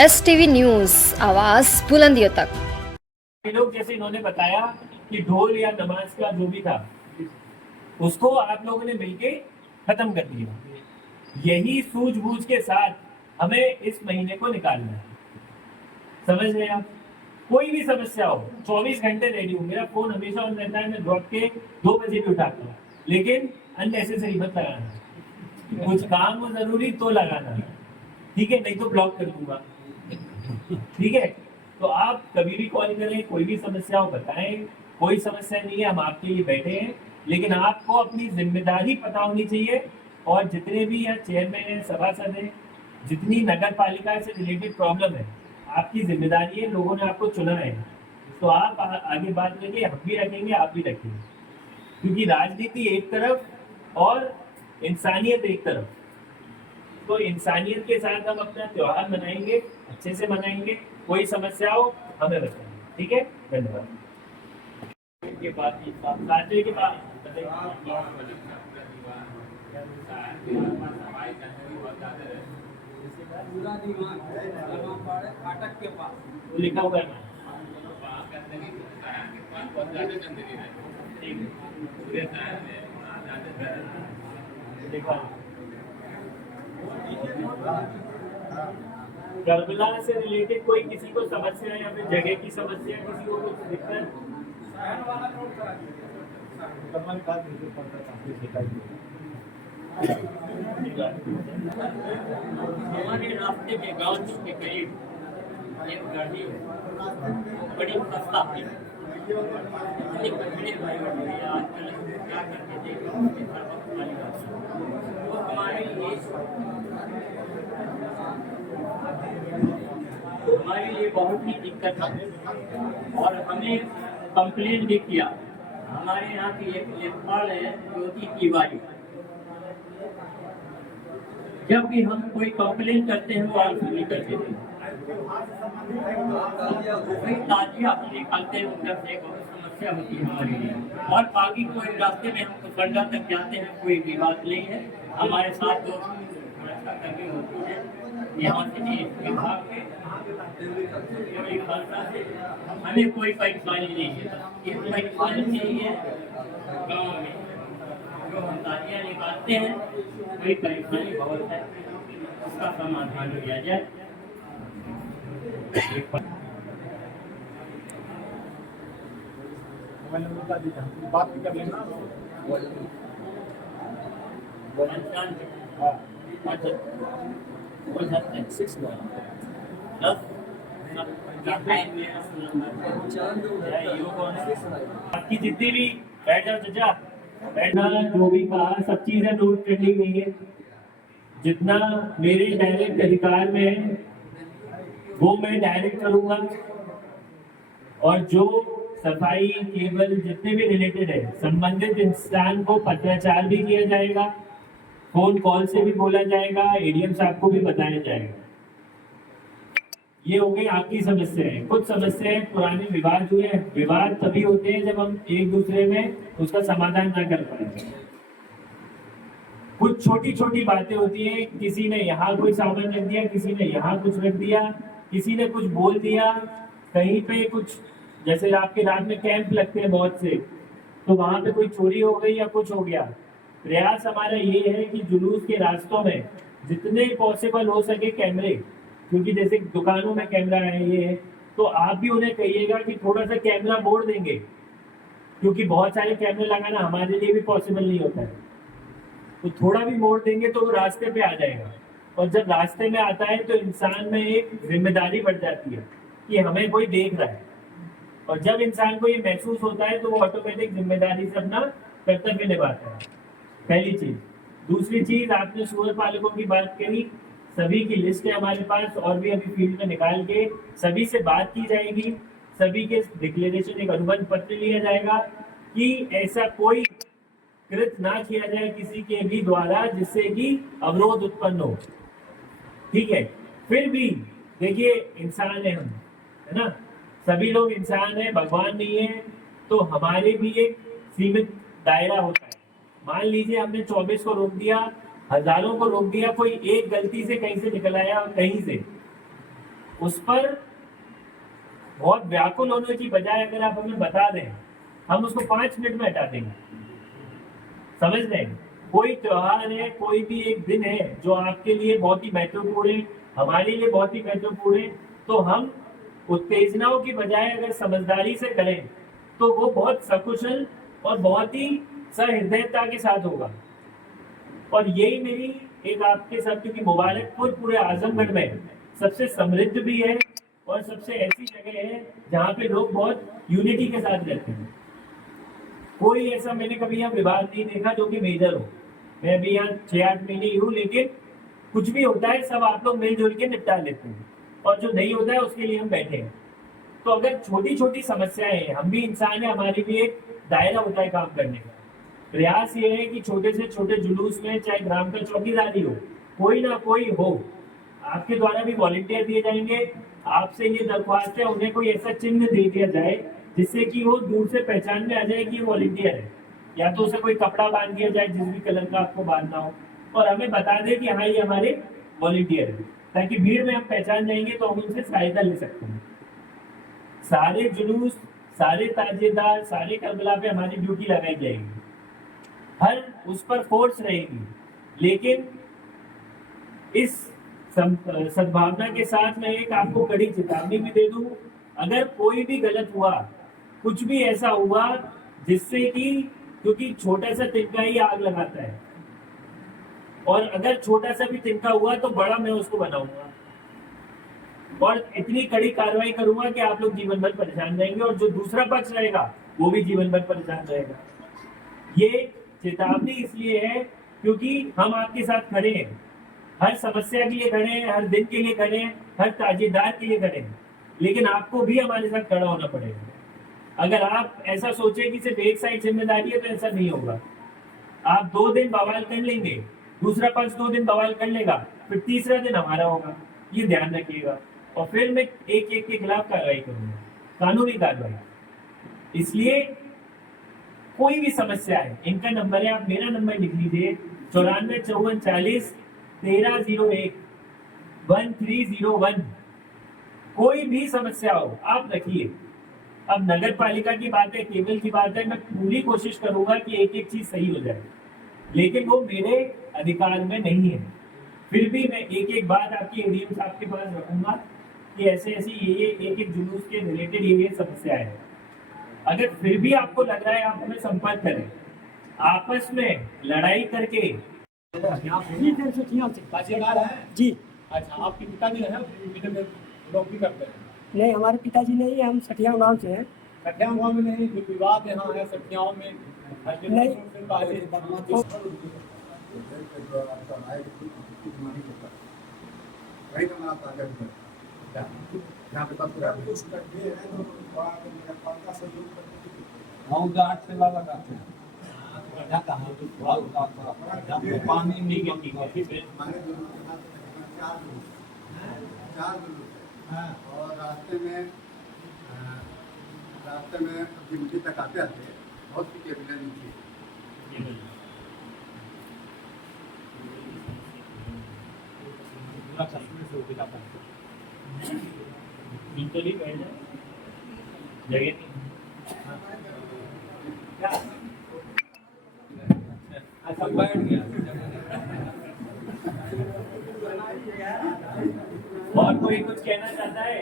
STV news, आवाज़ बुलंदियों तक। ये लोग जैसे इन्होंने बताया कि ढोल या नमाज का जो भी था उसको आप लोगों ने मिलके खत्म कर दिया। यही सूझबूझ के साथ हमें इस महीने को निकालना है। समझ रहे हैं आप? कोई भी समस्या हो 24 घंटे रेडी हूँ। मेरा फोन हमेशा ऑन रहता है। मैं लौट के 2 बजे भी उठाता हूँ, लेकिन अननेसेसरी मत लगाना। कुछ काम हो जरूरी तो लगाना, ठीक है? नहीं तो ब्लॉक कर दूंगा, ठीक है? तो आप कभी भी कॉल करें, कोई भी समस्या हो बताएं। कोई समस्या नहीं है, हम आपके लिए बैठे हैं। लेकिन आपको अपनी जिम्मेदारी पता होनी चाहिए। और जितने भी यहाँ चेयरमैन हैं, सभासद हैं, जितनी नगर पालिका से रिलेटेड प्रॉब्लम है, आपकी जिम्मेदारी है। लोगों ने आपको चुना है, तो आप आगे बात लेंगे, हम भी रखेंगे, आप भी रखेंगे। क्योंकि राजनीति एक तरफ और इंसानियत एक तरफ। तो इंसानियत के साथ हम अपना त्योहार मनाएंगे, अच्छे से मनाएंगे। कोई समस्या हो हमें बताएंगे, ठीक है? धन्यवाद। के बाद सातवें के बाद फाटक के पास लिखा हुआ है ना? ठीक है, लिखा है। कर्बला से रिलेटेड कोई किसी को समस्या या फिर जगह की समस्या, किसी को कुछ दिक्कत? हमारे रास्ते में गांव के करीब एक गाड़ी बड़ी सस्ता थी। बड़े भाई आजकल क्या करते थे, वो हमारे लिए बहुत ही दिक्कत है। और हमें कंप्लेंट भी किया। हमारे यहाँ की एक लेखपाल है ज्योति तिवारी, जब भी हम कोई कंप्लेन करते हैं वो आंसर नहीं करते थे। ताजिया निकालते हैं, उनका एक समस्या होती है हमारे लिए। और बाकी कोई रास्ते में हम गंडा तक जाते हैं, कोई भी बात नहीं है। हमारे साथ जो सुरक्षा कर्मी होती है यहाँ से विभाग में, हमें कोई परेशानी नहीं है। ये परेशानी नहीं है गाँव में जो हम ताजिया निकालते हैं, कोई परेशानी बहुत है, उसका समाधान किया जाए। बात भी कर लेना। आपकी जितनी भी बैठ जाओ चचा, बैठना, जो भी कहा सब चीजें नोट कर ली गई है। जितना मेरे डायरेक्ट अधिकार में है वो मैं डायरेक्ट करूंगा। और जो सफाई केबल जितने भी रिलेटेड है, संबंधित इंसान को पत्राचार भी किया जाएगा, फोन कॉल से भी बोला जाएगा, एडीएम साहब को भी बताया जाएगा। ये हो गई आपकी समस्याएं। कुछ समस्याएं पुराने विवाद हुए हैं। विवाद तभी होते हैं जब हम एक दूसरे में उसका समाधान ना कर पाए। कुछ छोटी छोटी बातें होती हैं, किसी ने यहाँ कोई सामान रख दिया, किसी ने यहाँ कुछ रख दिया, किसी ने कुछ बोल दिया, कहीं पे कुछ, जैसे आपके रात में कैंप लगते हैं बहुत से, तो वहां पे कोई चोरी हो गई या कुछ हो गया। प्रयास हमारा ये है कि जुलूस के रास्तों में जितने पॉसिबल हो सके कैमरे, क्योंकि जैसे दुकानों में कैमरा है ये है, तो आप भी उन्हें कहिएगा कि थोड़ा सा कैमरा मोड़ देंगे, क्योंकि बहुत सारे कैमरे लगाना हमारे लिए भी पॉसिबल नहीं होता है। तो थोड़ा भी मोड़ देंगे तो वो रास्ते पे आ जाएगा। और जब रास्ते में आता है तो इंसान में एक जिम्मेदारी बढ़ जाती है कि हमें कोई देख रहा है। और जब इंसान को ये महसूस होता है तो वो ऑटोमेटिक जिम्मेदारी से अपना कर्तव्य निभाता है। पहली चीज। दूसरी चीज, आपने सूअर पालकों की बात करी, सभी की लिस्ट है हमारे पास, और भी अभी फील्ड में निकाल के सभी से बात की जाएगी। सभी के डिक्लेरेशन, एक अनुबंध पत्र लिया जाएगा कि ऐसा कोई कृत ना किया जाए किसी के भी द्वारा जिससे कि अवरोध उत्पन्न हो, ठीक है? फिर भी देखिए, इंसान है हम, है ना? सभी लोग इंसान है, भगवान नहीं है। तो हमारे भी एक सीमित दायरा होता है। मान लीजिए हमने 24 को रोक दिया, हजारों को रोक दिया, कोई एक गलती से कहीं से निकल आया, कहीं से, उस पर बहुत व्याकुल होने की बजाय अगर आप हमें बता दें, हम उसको 5 मिनट में हटा देंगे। समझ रहे हैं? कोई त्योहार है, कोई भी एक दिन है जो आपके लिए बहुत ही महत्वपूर्ण है, हमारे लिए बहुत ही महत्वपूर्ण है, तो हम उत्तेजनाओं की बजाय अगर समझदारी से करें तो वो बहुत सकुशल और बहुत ही सहृदयता के साथ होगा। और यही मेरी एक आपके साथ, क्योंकि मुबारकपुर पूरे आजमगढ़ में सबसे समृद्ध भी है और सबसे ऐसी जगह है जहाँ पे लोग बहुत यूनिटी के साथ रहते हैं। कोई ऐसा मैंने कभी यहाँ विवाद नहीं देखा जो कि मेजर हो। मैं अभी यहाँ 6-8 महीने ही हूँ, लेकिन कुछ भी होता है सब आप लोग मिलजुल के निपटा लेते हैं, और जो नहीं होता है उसके लिए हम बैठे हैं। तो अगर छोटी छोटी समस्याएं हैं, हम भी इंसान है, हमारे लिए एक दायरा होता है काम करने का। प्रयास ये है कि छोटे से छोटे जुलूस में, चाहे ग्राम का चौकीदारी हो, कोई ना कोई हो, आपके द्वारा भी वॉलंटियर दिए जाएंगे। आपसे ये दरख्वास्त है, उन्हें कोई ऐसा चिन्ह दे दिया जाए जिससे कि वो दूर से पहचान में आ जाए कि ये वॉलंटियर है, या तो उसे कोई कपड़ा बांध दिया जाए जिस भी कलर का आपको बांधना हो, और हमें बता दे कि हाँ ये हमारे वॉलंटियर है, ताकि भीड़ में हम पहचान जाएंगे तो हम उनसे सहायता ले सकते हैं। सारे जुलूस, सारे ताजिएदार, सारे करबला पे हमारी ड्यूटी लगाई जाएगी, हर उस पर फोर्स रहेगी, लेकिन इस सद्भावना के साथ मैं एक आपको कड़ी चेतावनी भी दे दूं, अगर कोई भी गलत हुआ, कुछ भी ऐसा हुआ जिससे कि, क्योंकि छोटा सा तिनका ही आग लगाता है, और अगर छोटा सा भी तिनका हुआ तो बड़ा मैं उसको बनाऊंगा और इतनी कड़ी कार्रवाई करूंगा कि आप लोग जीवन भर परेशान रहेंगे, और जो दूसरा पक्ष रहेगा वो भी जीवन भर परेशान रहेगा। ये चेतावनी इसलिए है क्योंकि हम आपके साथ खड़े हैं, हर समस्या के लिए खड़े हैं, हर दिन के लिए खड़े हैं, हर ताजेदार के लिए खड़े हैं, लेकिन आपको भी हमारे साथ खड़ा होना पड़ेगा। अगर आप ऐसा सोचे कि सिर्फ एक साइड जिम्मेदारी है तो ऐसा नहीं होगा। आप 2 दिन बवाल कर लेंगे, दूसरा पक्ष 2 दिन बवाल कर लेगा, फिर तीसरा दिन हमारा होगा, ये ध्यान रखिएगा। और फिर मैं एक एक के खिलाफ कार्रवाई करूंगा, कानूनी कार्रवाई। इसलिए कोई भी समस्या है, इनका नंबर है, आप मेरा नंबर लिख लीजिए, 94541301 कोई भी समस्या हो आप रखिए। अब नगर पालिका की बात है, केबल की बात है, मैं पूरी कोशिश करूंगा कि एक एक चीज सही हो जाए, लेकिन वो मेरे अधिकार में नहीं है। फिर भी मैं एक एक बात आपकी एडीएम साहब के पास रखूंगा कि ऐसे ऐसी ये एक एक जुलूस के रिलेटेड ये समस्या है। अगर फिर भी आपको लग रहा है, आप हमें संपर्क करें, आपस में लड़ाई करके। ताजिएदार है जी अच्छा, आपके पिताजी हैं नौकरी करते हैं? नहीं, हमारे पिताजी नहीं है, हम सठिया गांव से हैं। सठिया गाँव में नहीं, जो विवाद यहाँ है सठियाओं में नहीं। सेवा लगाते हैं पानी नहीं गिरती और रास्ते में जिमटी तक आते आते बहुत सी केबलें नीचे चलिए बैठ जाए, जगह नहीं। अच्छा बैठ गया। और कोई कुछ कहना चाहता है?